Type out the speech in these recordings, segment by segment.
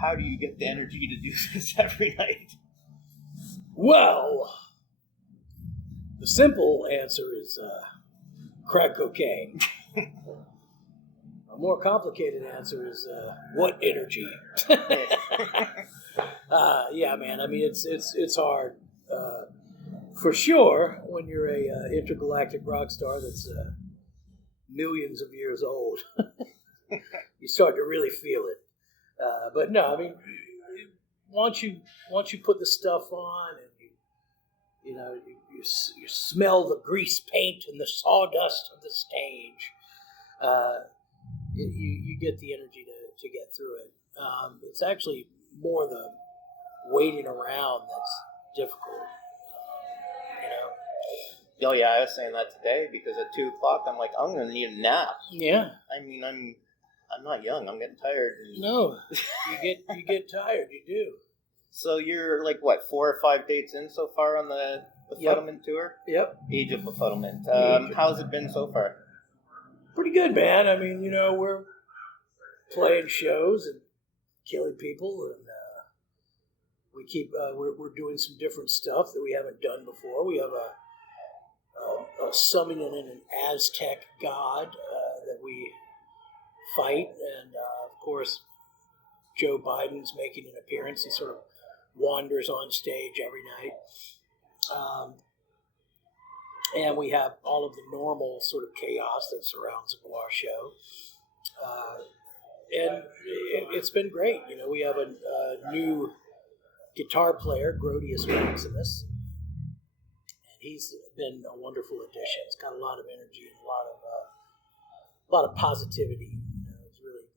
how do you get the energy to do this every night? Well, the simple answer is crack cocaine. A more complicated answer is what energy? Yeah, man. I mean, it's hard for sure when you're a intergalactic rock star that's millions of years old. You start to really feel it. But no, I mean, once you put the stuff on and you smell the grease paint and the sawdust of the stage, you get the energy to get through it. It's actually more the waiting around that's difficult. Oh yeah, I was saying that today because at 2:00 I'm like, I'm gonna need a nap. Yeah. I mean, I'm not young. I'm getting tired. No, you get tired. You do. So you're like what, 4 or 5 dates in so far on the Befuddlement tour? Yep. Age of Befuddlement. How's it been so far? Pretty good, man. I mean, we're playing shows and killing people, and we keep we're doing some different stuff that we haven't done before. We have a summoning an Aztec god that we fight, and of course Joe Biden's making an appearance. He sort of wanders on stage every night, and we have all of the normal sort of chaos that surrounds a GWAR show, and it's been great. We have a new guitar player, Grodious Maximus. He's been a wonderful addition. It's got a lot of energy and a lot of positivity. It's really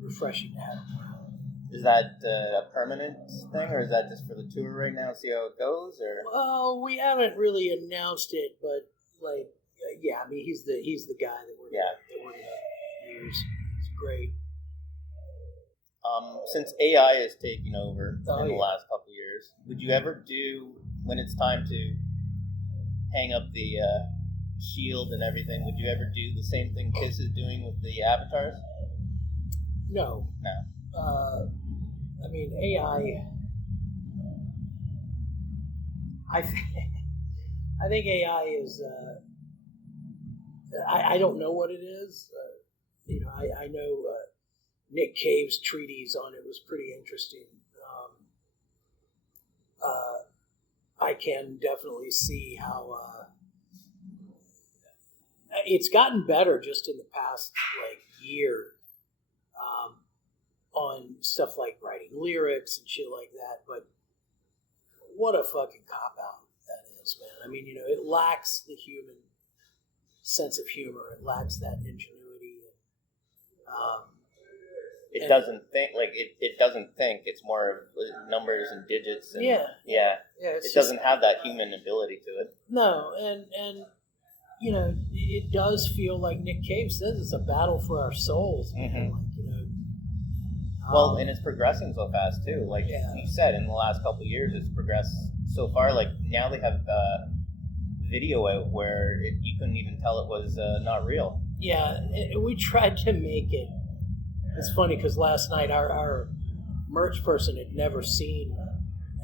refreshing to have him around. Is that a permanent thing, or is that just for the tour right now? See how it goes, or? Well, we haven't really announced it, but yeah, I mean, he's the guy that we're gonna use. It's great. Since AI is taking over in the last couple of years, would you ever do, when it's time to hang up the shield and everything, would you ever do the same thing Kiss is doing with the avatars? No. I mean, AI. I think AI is. I don't know what it is. I know Nick Cave's treatise on it was pretty interesting. I can definitely see how it's gotten better just in the past year on stuff like writing lyrics and shit like that. But what a fucking cop out that is, man. I mean, it lacks the human sense of humor. It lacks that ingenuity. It doesn't think it doesn't think. It's more numbers and digits. And, yeah. It doesn't have that human ability to it. No, and it does feel like Nick Cave says it's a battle for our souls. Mm-hmm. Well, and it's progressing so fast too. Like you said, in the last couple of years, it's progressed so far. Like now they have video out where you couldn't even tell it was not real. Yeah, we tried to make it. It's funny because last night our merch person had never seen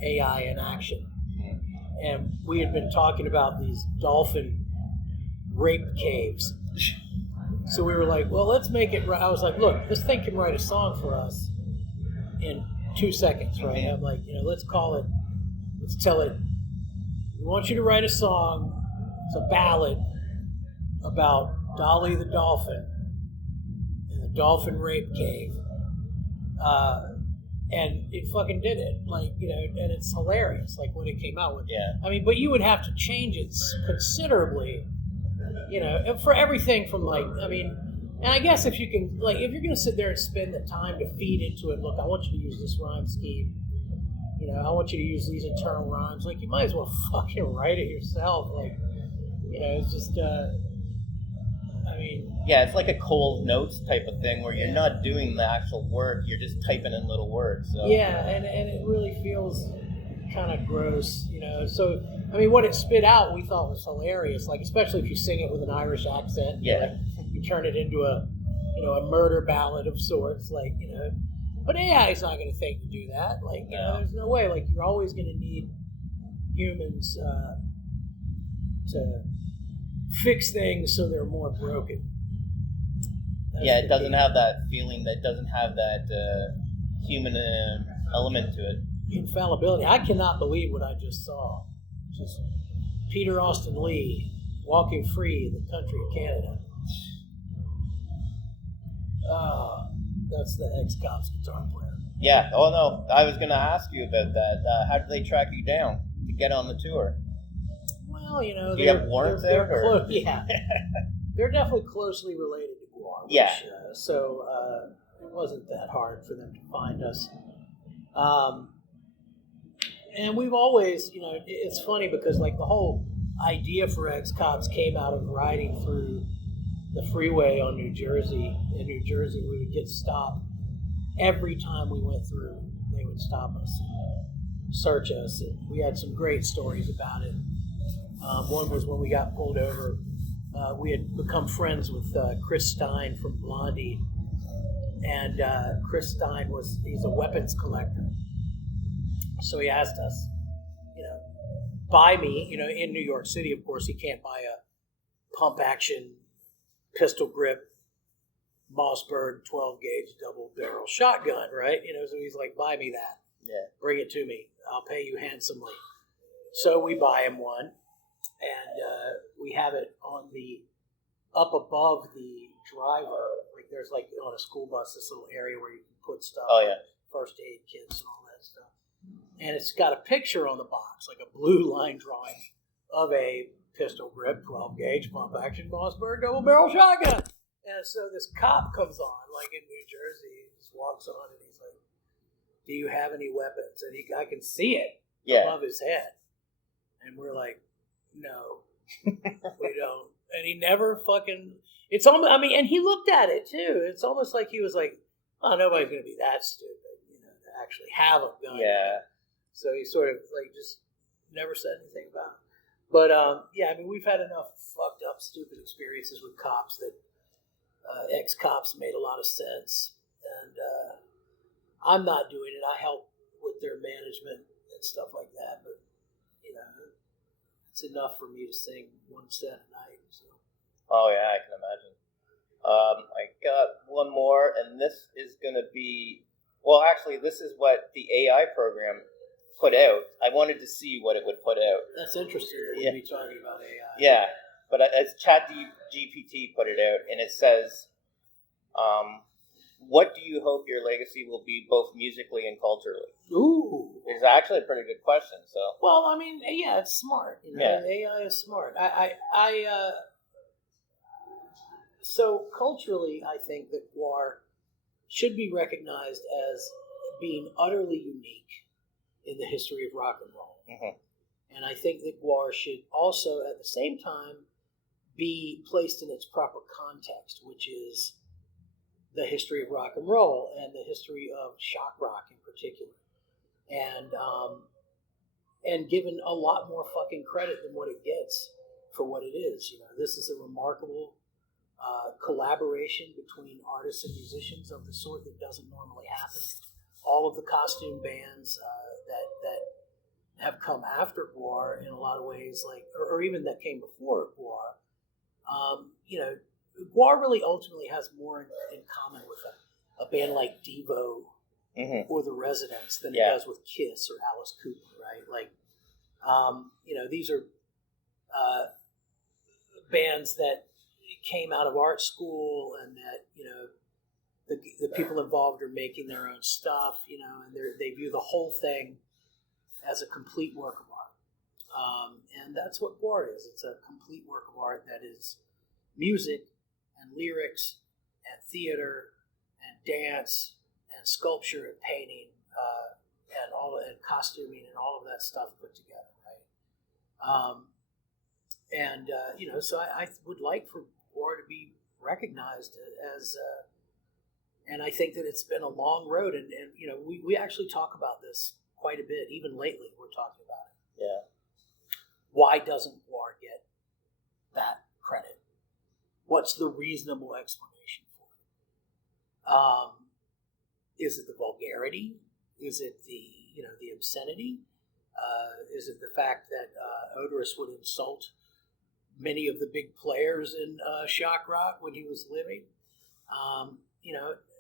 AI in action. Mm-hmm. And we had been talking about these dolphin rape caves. So we were like, well, let's make it. I was like, look, this thing can write a song for us in 2 seconds, right? Mm-hmm. I'm like, let's tell it, we want you to write a song. It's a ballad about Dolly the dolphin in the dolphin rape cave. And it fucking did it, and it's hilarious, when it came out with. Yeah. I mean, but you would have to change it considerably, for everything from and I guess if you can, if you're going to sit there and spend the time to feed into it, look, I want you to use this rhyme scheme, I want you to use these internal rhymes, you might as well fucking write it yourself, it's just, Yeah, it's like a cold notes type of thing where you're not doing the actual work, you're just typing in little words. So. Yeah, and it really feels kind of gross, So, what it spit out we thought was hilarious, especially if you sing it with an Irish accent. Yeah. You turn it into a murder ballad of sorts, But AI is not going to think to do that. Like, you know, there's no way. Like, you're always going to need humans to fix things so they're more broken. That's it doesn't have that feeling. That doesn't have that human element to it. Infallibility. I cannot believe what I just saw. Just Peter Austin Lee walking free in the country of Canada. That's the ex-Cops guitar player. Yeah. Oh no, I was going to ask you about that. How did they track you down to get on the tour? Well, you know, do you have warrants there? Yeah, they're definitely closely related to GWAR. Yeah. So it wasn't that hard for them to find us. And we've always, you know, it's funny because like the whole idea for ex-Cops came out of riding through the freeway on New Jersey. In New Jersey, we would get stopped every time we went through. They would stop us and search us, and we had some great stories about it. One was when we got pulled over. We had become friends with Chris Stein from Blondie, and Chris Stein he's a weapons collector. So he asked us, you know, buy me, you know, in New York City, of course, he can't buy a pump action pistol grip Mossberg 12 gauge double barrel shotgun, right? You know, so he's like, buy me that. Yeah. Bring it to me. I'll pay you handsomely. So we buy him one, and we have it on up above the driver. Like there's like on a school bus, this little area where you can put stuff. Oh, yeah. First aid kits and all that stuff. And it's got a picture on the box, like a blue line drawing of a pistol grip 12 gauge pump action Mossberg double barrel shotgun. And so this cop comes on, like in New Jersey, he just walks on and he's like, do you have any weapons? And I can see it above his head. And we're like, no, we don't. And he never fucking, it's almost, I mean, and he looked at it too. It's almost like he was like, oh, nobody's going to be that stupid, you know, to actually have a gun. Yeah. So he sort of like just never said anything about it. But yeah, I mean, we've had enough fucked up, stupid experiences with cops that ex-cops made a lot of sense. And I'm not doing it. I help with their management and stuff like that. But, you know, it's enough for me to sing one set a night. So. Oh, yeah, I can imagine. I got one more, and this is going to be... Well, actually, this is what the AI program put out. I wanted to see what it would put out. That's interesting that we'd be talking about AI. Yeah, but as ChatGPT put it out, and it says, what do you hope your legacy will be both musically and culturally? Ooh. It's actually a pretty good question. So. Well, I mean, yeah, it's smart. You know? Yeah. AI is smart. So culturally, I think that GWAR should be recognized as being utterly unique in the history of rock and roll. Mm-hmm. And I think that GWAR should also, at the same time, be placed in its proper context, which is the history of rock and roll and the history of shock rock in particular. And given a lot more fucking credit than what it gets for what it is. You know, this is a remarkable collaboration between artists and musicians of the sort that doesn't normally happen. All of the costume bands that have come after GWAR in a lot of ways, like, or even that came before GWAR, you know, GWAR really ultimately has more in common with a band like Devo or The Residents than it does with Kiss or Alice Cooper, right? Like, you know, these are bands that came out of art school and that, you know, the people involved are making their own stuff, you know, and they view the whole thing as a complete work of art. And that's what GWAR is. It's a complete work of art that is music and lyrics and theater and dance and sculpture and painting and costuming and all of that stuff put together, right? You know, so I would like for GWAR to be recognized as and I think that it's been a long road, and you know, we actually talk about this quite a bit. Even lately, we're talking about it. Yeah. Why doesn't GWAR get that credit? What's the reasonable explanation for it? Is it the vulgarity? Is it the the obscenity? Is it the fact that Odorous would insult many of the big players in shock rock when he was living?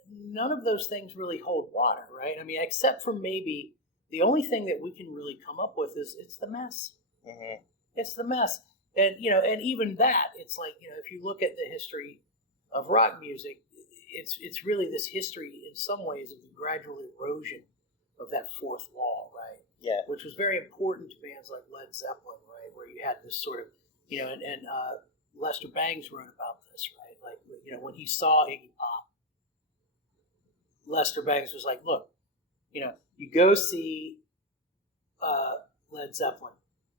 None of those things really hold water, right? I mean, except for maybe the only thing that we can really come up with is it's the mess. Mm-hmm. It's the mess. And, and even that, it's like, if you look at the history of rock music, it's really this history in some ways of the gradual erosion of that fourth wall, right? Yeah. Which was very important to bands like Led Zeppelin, right? Where you had this sort of, and Lester Bangs wrote about this, right? Like, when he saw Iggy Pop, Lester Bangs was like, look, you go see Led Zeppelin,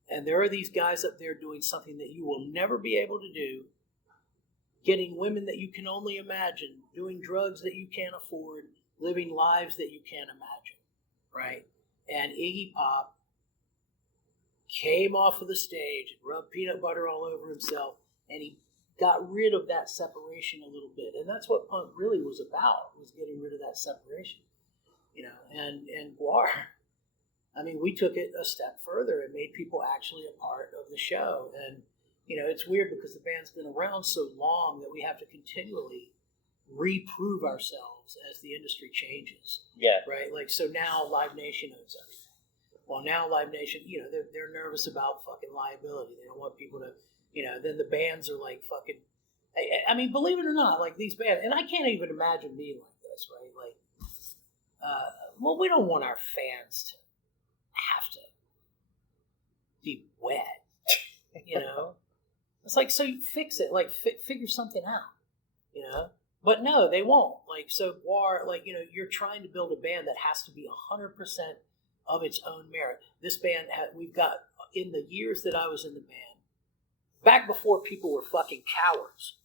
and there are these guys up there doing something that you will never be able to do, getting women that you can only imagine, doing drugs that you can't afford, living lives that you can't imagine, right? And Iggy Pop came off of the stage and rubbed peanut butter all over himself, and he got rid of that separation a little bit. And that's what punk really was about, was getting rid of that separation. And GWAR, I mean, we took it a step further and made people actually a part of the show. And, it's weird because the band's been around so long that we have to continually reprove ourselves as the industry changes. Yeah. Right? Like, so now Live Nation owns everything. Well, now Live Nation, they're nervous about fucking liability. They don't want people to, then the bands are like fucking, I mean, believe it or not, like these bands, and I can't even imagine being like this, right? Like, well, we don't want our fans to have to be wet, It's like, so you fix it, like figure something out, But no, they won't. Like, so GWAR, like, you're trying to build a band that has to be 100% of its own merit. This band, we've got, in the years that I was in the band, back before people were fucking cowards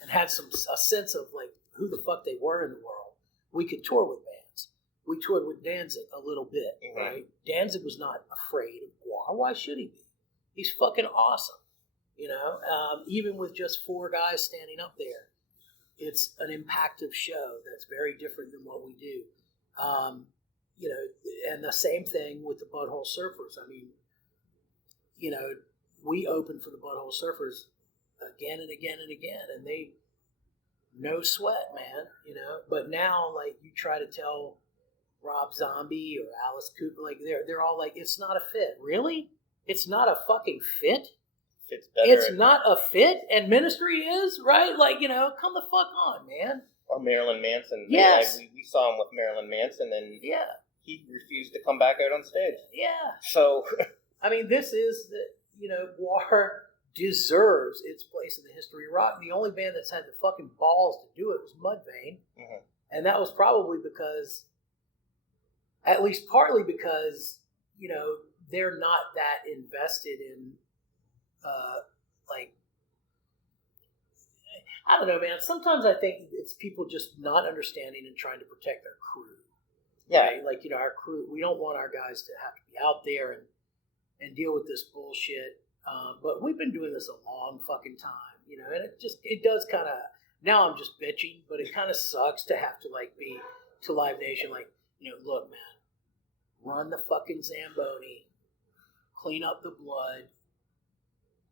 and had a sense of, like, who the fuck they were in the world, we could tour with bands. We toured with Danzig a little bit, mm-hmm. right? Danzig was not afraid of GWAR. Why should he be? He's fucking awesome, even with just 4 guys standing up there. It's an impactful show that's very different than what we do. And the same thing with the Butthole Surfers. I mean, we opened for the Butthole Surfers again and again and again, and they, no sweat, man, But now, like, you try to tell Rob Zombie or Alice Cooper, like, they're all like, it's not a fit. Really? It's not a fucking fit? Fits better. It's not a fit, and Ministry is, right? Like, come the fuck on, man. Or Marilyn Manson. Yes. We saw him with Marilyn Manson, and yeah, he refused to come back out on stage. Yeah. So, I mean, this is GWAR deserves its place in the history of rock. The only band that's had the fucking balls to do it was Mudvayne, mm-hmm. and that was probably because, at least partly because, they're not that invested in, like, I don't know, man. Sometimes I think it's people just not understanding and trying to protect their crew. Yeah. Right? Like, our crew, we don't want our guys to have to be out there and deal with this bullshit. But we've been doing this a long fucking time, and it does kind of, now I'm just bitching, but it kind of sucks to have to, like, be to Live Nation, like, look, man, run the fucking Zamboni, clean up the blood,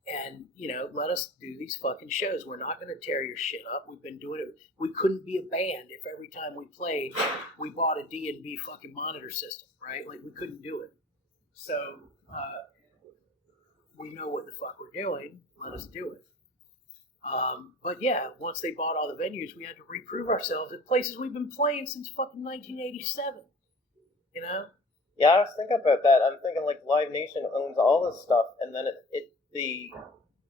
and, let us do these fucking shows. We're not going to tear your shit up. We've been doing it. We couldn't be a band if every time we played, we bought a D&B fucking monitor system, right? Like, we couldn't do it. So, we know what the fuck we're doing. Let us do it. But yeah, once they bought all the venues, we had to reprove ourselves at places we've been playing since fucking 1987. Yeah, I was thinking about that. I'm thinking, like, Live Nation owns all this stuff, and then the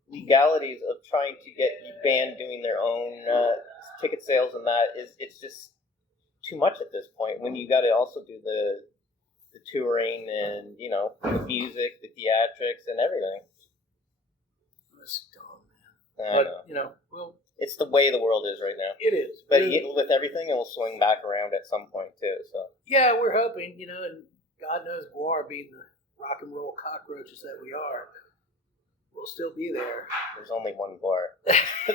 legalities of trying to get a band doing their own ticket sales and that it's just too much at this point. When you got to also do the touring and the music, the theatrics, and everything. That's dumb, man. But well, it's the way the world is right now. It is, but with everything, it will swing back around at some point too. So yeah, we're hoping, and God knows GWAR, being the rock and roll cockroaches that we are, we'll still be there. There's only one GWAR.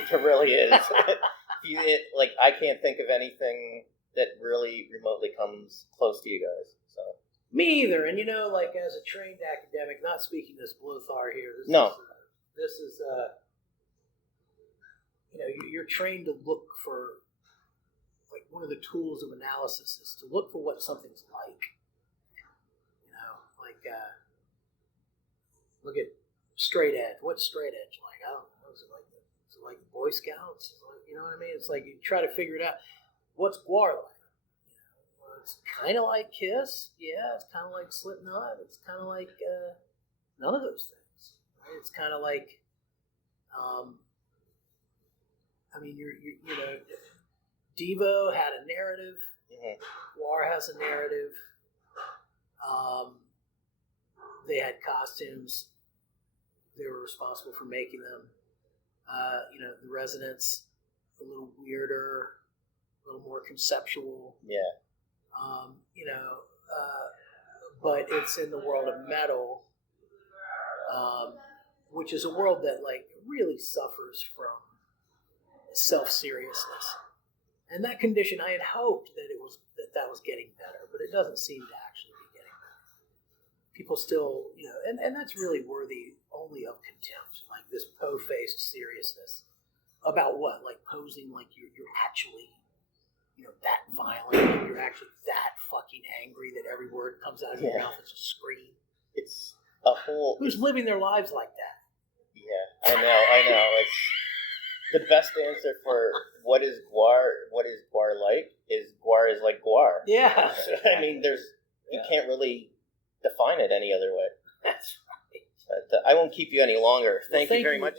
There really is. Like, I can't think of anything that really remotely comes close to you guys. So me either. And like as a trained academic, not speaking as Blothar here. This is you're trained to look for, like, one of the tools of analysis is to look for what something's like. Look at straight edge. What's straight edge like? I don't know. Is it like the Boy Scouts? You know what I mean? It's like you try to figure it out. What's GWAR like? It's kind of like Kiss. Yeah, it's kind of like Slipknot. It's kind of like none of those things. Right? It's kind of like, Devo had a narrative. Mm-hmm. GWAR has a narrative. They had costumes. They were responsible for making them. The Resonance, a little weirder, a little more conceptual. Yeah. But it's in the world of metal, which is a world that, like, really suffers from self-seriousness. And that condition, I had hoped that that was getting better, but it doesn't seem to actually be getting better. People still, and that's really worthy only of contempt, like this po-faced seriousness about what, like posing like you're actually, that violent, you're actually that fucking angry that every word comes out of your mouth is a scream. It's a whole. Who's living their lives like that? Yeah, I know. It's the best answer for what is GWAR like is GWAR is like GWAR. Yeah. I mean, you can't really define it any other way. That's right. But I won't keep you any longer. Thank you very much.